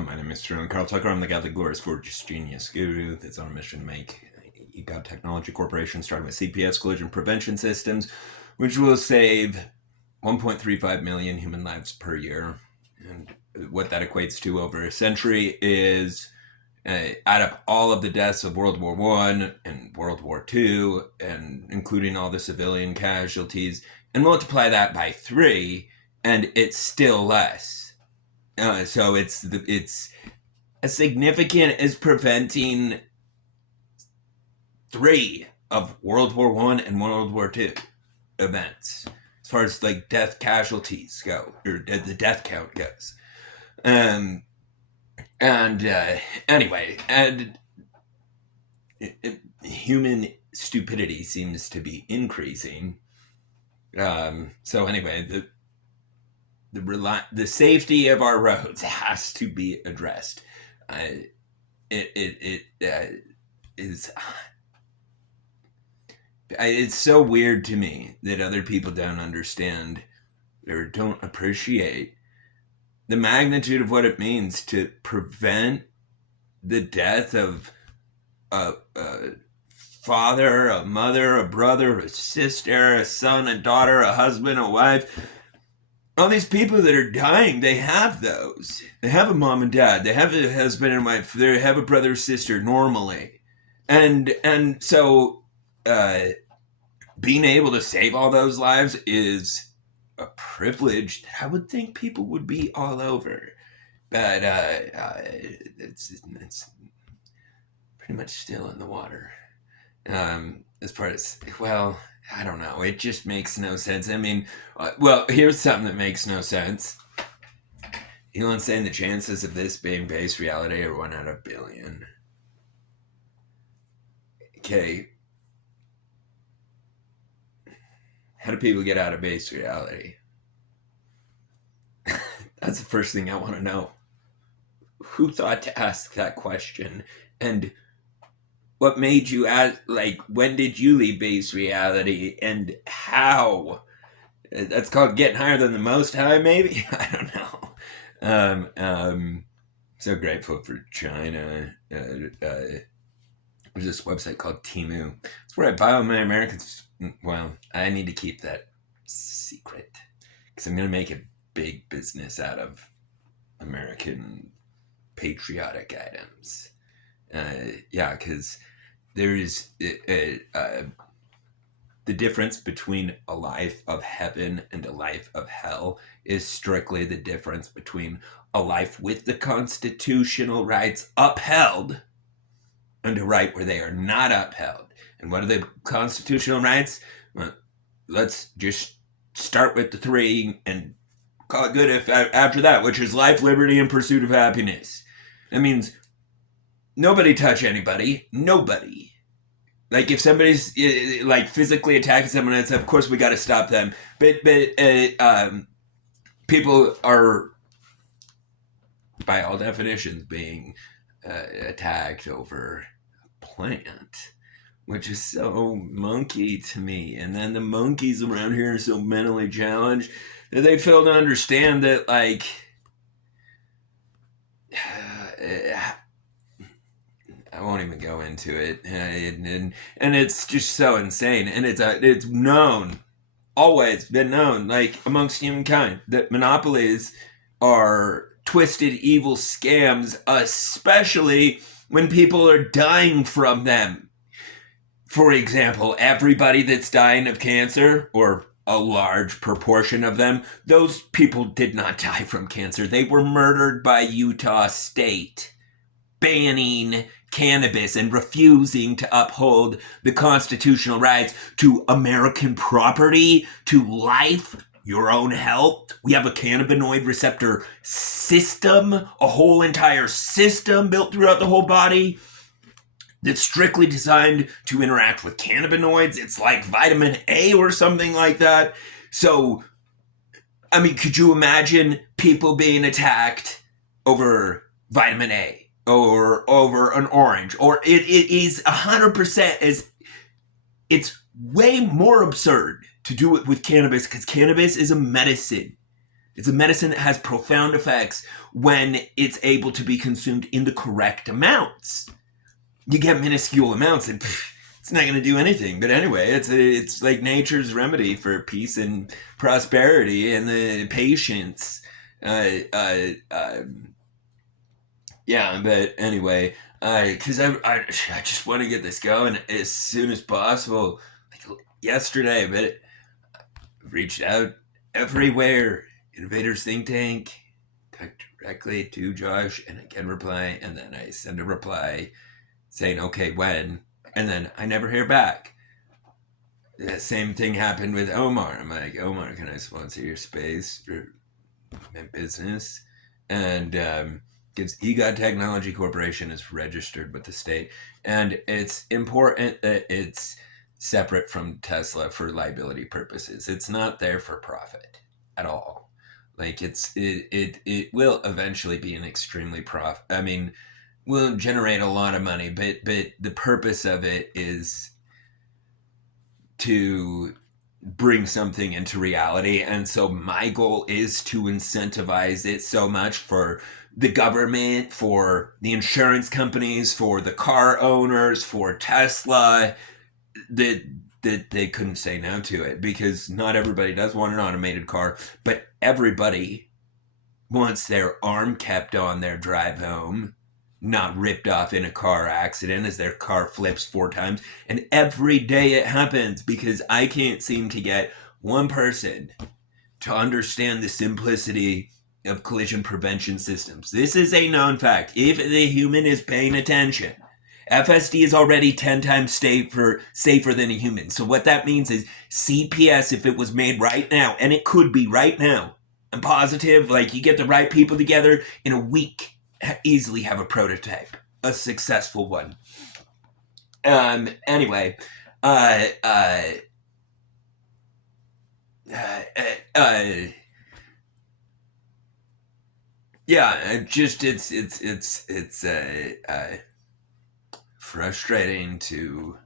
Hi, my name is Sterling Carl Tucker. I'm the godly, glorious, gorgeous genius guru that's on a mission to make EGOD Technology Corporation, starting with CPS collision prevention systems, which will save 1.35 million human lives per year. And what that equates to over a century is add up all of the deaths of World War I and World War II, and including all the civilian casualties, and multiply that by 3, and it's still less. So it's as significant as preventing 3 of World War I and World War II events, as far as like death casualties go, or the death count goes. Anyway, human stupidity seems to be increasing. So anyway, the safety of our roads has to be addressed. It's so weird to me that other people don't understand or don't appreciate the magnitude of what it means to prevent the death of a father, a mother, a brother, a sister, a son, a daughter, a husband, a wife. All these people that are dying, they have those. They have a mom and dad. They have a husband and wife. They have a brother or sister normally. And so being able to save all those lives is a privilege that I would think people would be all over. But it's pretty much still in the water. As far as, well, I don't know. It just makes no sense. I mean, well, here's something that makes no sense. Elon's saying the chances of this being base reality are 1 out of a billion. Okay. How do people get out of base reality? That's the first thing I want to know. Who thought to ask that question? And what made you ask, like, when did you leave base reality and how? That's called getting higher than the most high, maybe? I don't know. So grateful for China. There's this website called Temu. It's where I buy all my Americans. Well, I need to keep that secret because I'm going to make a big business out of American patriotic items. Yeah, because there is the difference between a life of heaven and a life of hell is strictly the difference between a life with the constitutional rights upheld and a right where they are not upheld. And what are the constitutional rights? Well, let's just start with the 3 and call it good if after that, which is life, liberty, and pursuit of happiness. That means nobody touch anybody. Nobody. Like if somebody's like physically attacking someone else, of course we got to stop them. But people are, by all definitions, being attacked over a plant, which is so monkey to me. And then the monkeys around here are so mentally challenged that they fail to understand that, like, I won't even go into it, and it's just so insane. And it's known, always been known, like amongst humankind, that monopolies are twisted, evil scams, especially when people are dying from them. For example, everybody that's dying of cancer, or a large proportion of them, those people did not die from cancer. They were murdered by Utah State, banning cannabis and refusing to uphold the constitutional rights to American property, to life, your own health. We have a cannabinoid receptor system, a whole entire system built throughout the whole body that's strictly designed to interact with cannabinoids. It's like vitamin A or something like that. So, I mean, could you imagine people being attacked over vitamin A or over an orange? Or it is 100% as, it's way more absurd to do it with cannabis because cannabis is a medicine. It's a medicine that has profound effects when it's able to be consumed in the correct amounts. You get minuscule amounts and it's not going to do anything. But anyway, it's like nature's remedy for peace and prosperity and the patience. Yeah, but anyway, because I just want to get this going as soon as possible, like yesterday. But I've reached out everywhere. Innovators Think Tank, talk directly to Josh, and I get a reply, and then I send a reply saying, okay, when? And then I never hear back. The same thing happened with Omar. I'm like, Omar, can I sponsor your space for my business? And because EGOD Technology Corporation is registered with the state, and it's important that it's separate from Tesla for liability purposes. It's not there for profit at all. Like it will eventually be an extremely will generate a lot of money, but the purpose of it is to bring something into reality. And so my goal is to incentivize it so much for the government, for the insurance companies, for the car owners, for Tesla, that they couldn't say no to it, because not everybody does want an automated car, but everybody wants their arm kept on their drive home, not ripped off in a car accident as their car flips 4 times. And every day it happens, because I can't seem to get one person to understand the simplicity of collision prevention systems. This is a known fact. If the human is paying attention, FSD is already 10 times safer than a human. So what that means is CPS, if it was made right now, and it could be right now, I'm positive, like you get the right people together in a week, easily have a prototype, a successful one. Anyway, yeah, it's frustrating to,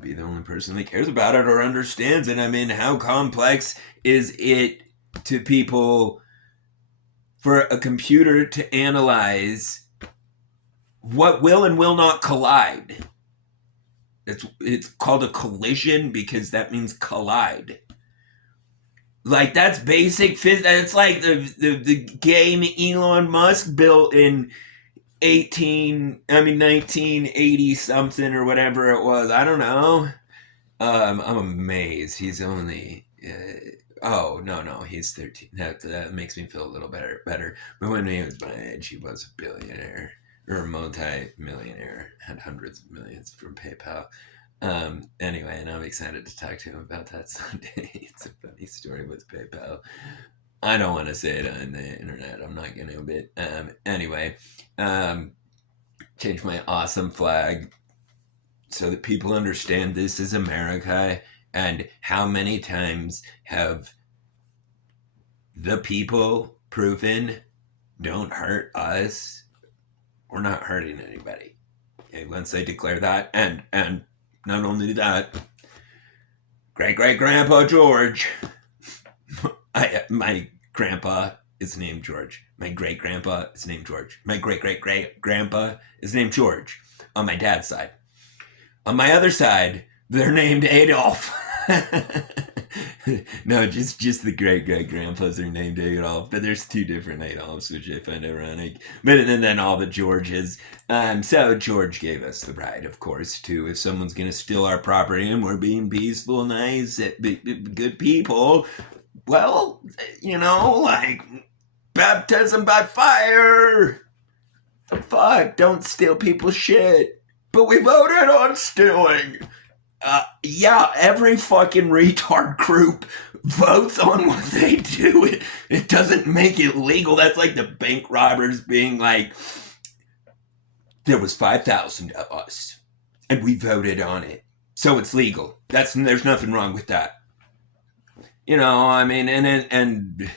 be the only person that cares about it or understands it. I mean, how complex is it to people for a computer to analyze what will and will not collide? It's called a collision because that means collide. Like, that's basic physics. It's like the game Elon Musk built in 1980 something or whatever it was. I don't know. I'm amazed. He's only no, he's 13. That makes me feel a little better. But when he was my age, he was a billionaire or a multi-millionaire, had hundreds of millions from PayPal. Anyway, and I'm excited to talk to him about that Sunday. It's a funny story with PayPal. I don't want to say it on the internet. I'm not going to, but anyway, change my awesome flag so that people understand this is America. And how many times have the people proven don't hurt us? We're not hurting anybody. Okay, once they declare that, and not only that, great-great-grandpa George, my grandpa is named George. My great-grandpa is named George. My great-great-great-grandpa is named George on my dad's side. On my other side, they're named Adolf. No, just the great-great-grandpas are named Adolf, but there's 2 different Adolfs, which I find ironic. But and then all the Georges. So George gave us the right, of course, to, if someone's going to steal our property and we're being peaceful, nice, good people, well, like baptism by fire. The fuck? Don't steal people's shit. But we voted on stealing. Yeah, every fucking retard group votes on what they do. It doesn't make it legal. That's like the bank robbers being like, there was 5,000 of us, and we voted on it, so it's legal. There's nothing wrong with that. I mean, and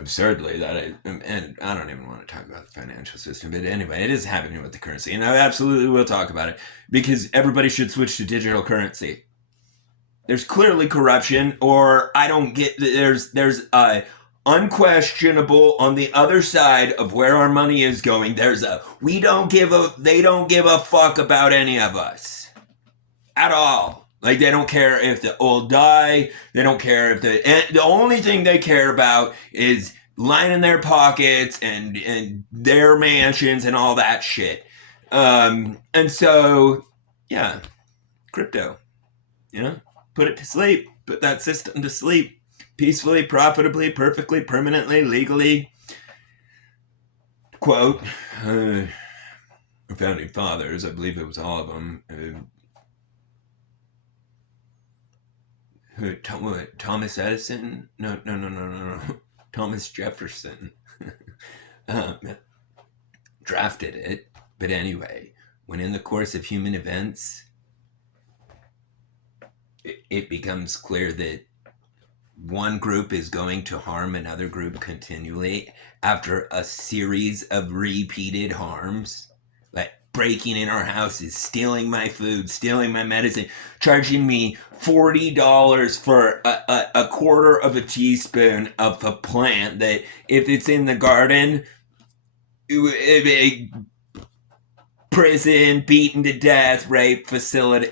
absurdly, and I don't even want to talk about the financial system, but anyway, it is happening with the currency, and I absolutely will talk about it, because everybody should switch to digital currency. there's clearly corruption, or I don't get there's unquestionable on the other side of where our money is going. There's a they don't give a fuck about any of us at all. Like they don't care if the old die. They don't care if the only thing they care about is lining their pockets and their mansions and all that shit. And so yeah, crypto, you know, put it to sleep, put that system to sleep peacefully, profitably, perfectly, permanently, legally. Quote, founding fathers, I believe it was all of them. Thomas Edison? No. Thomas Jefferson drafted it. But anyway, when in the course of human events, it becomes clear that one group is going to harm another group continually after a series of repeated harms, like breaking in our houses, stealing my food, stealing my medicine, charging me $40 for a quarter of a teaspoon of a plant that if it's in the garden, prison, beaten to death, rape facility.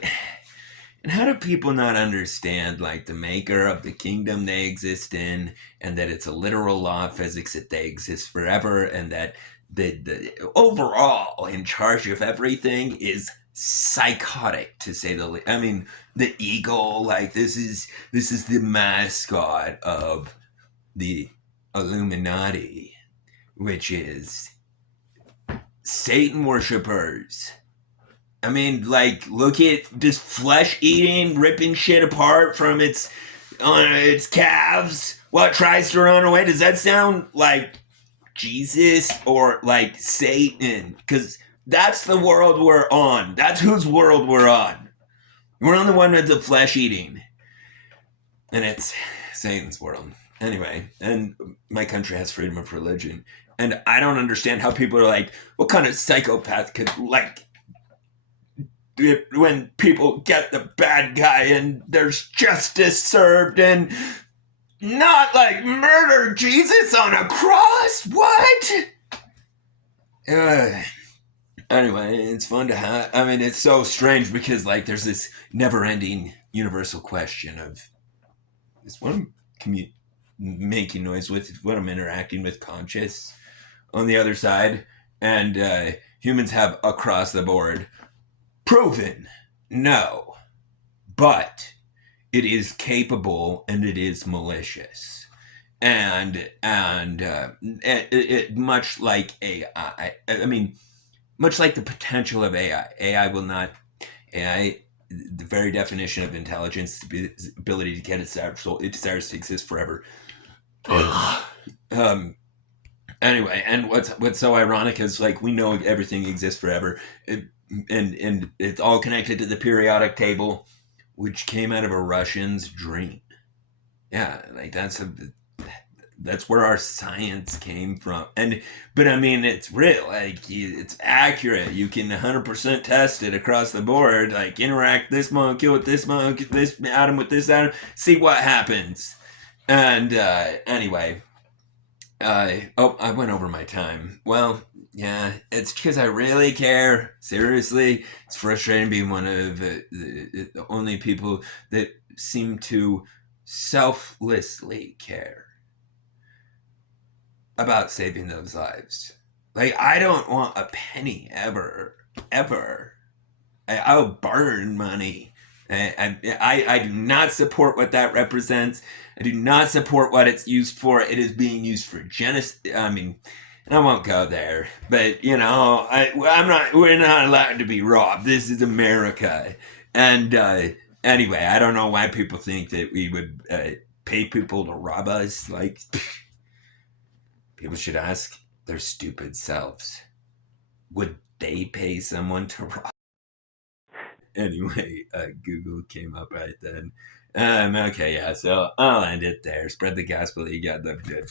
And how do people not understand, like, the maker of the kingdom they exist in, and that it's a literal law of physics that they exist forever, and that the overall in charge of everything is psychotic, to say the least. I mean, the eagle, like, this is the mascot of the Illuminati, which is Satan worshippers. I mean, like, look at this flesh eating, ripping shit apart from its calves while it tries to run away. Does that sound like Jesus or like Satan? Because that's the world we're on. That's whose world we're on. We're on the one with the flesh eating. And it's Satan's world. Anyway, and my country has freedom of religion. And I don't understand how people are like, what kind of psychopath could, like, when people get the bad guy and there's justice served and not like murder Jesus on a cross. What? Anyway, it's fun to have. I mean, it's so strange because like there's this never-ending universal question of is what I'm making noise with, what I'm interacting with conscious on the other side, and humans have across the board proven no, but it is capable and it is malicious, and it much like AI. I mean, much like the potential of AI. AI will not. AI, the very definition of intelligence, the ability to get its actual, it desires to exist forever. Anyway, and what's so ironic is like we know everything exists forever. And it's all connected to the periodic table, which came out of a Russian's dream. Yeah, like that's where our science came from. But I mean, it's real. Like it's accurate. You can 100% test it across the board. Like interact this molecule with this molecule, this atom with this atom, see what happens. And anyway, I went over my time. Well, yeah, it's because I really care. Seriously, it's frustrating being one of the only people that seem to selflessly care about saving those lives. Like, I don't want a penny ever. I'll burn money. I do not support what that represents. I do not support what it's used for. It is being used for genocide. I mean, I won't go there, but you know, I'm not. We're not allowed to be robbed. This is America, and anyway, I don't know why people think that we would pay people to rob us. Like, people should ask their stupid selves: would they pay someone to rob? Anyway, Google came up right then. Okay, yeah. So I'll end it there. Spread the gospel. You got the good.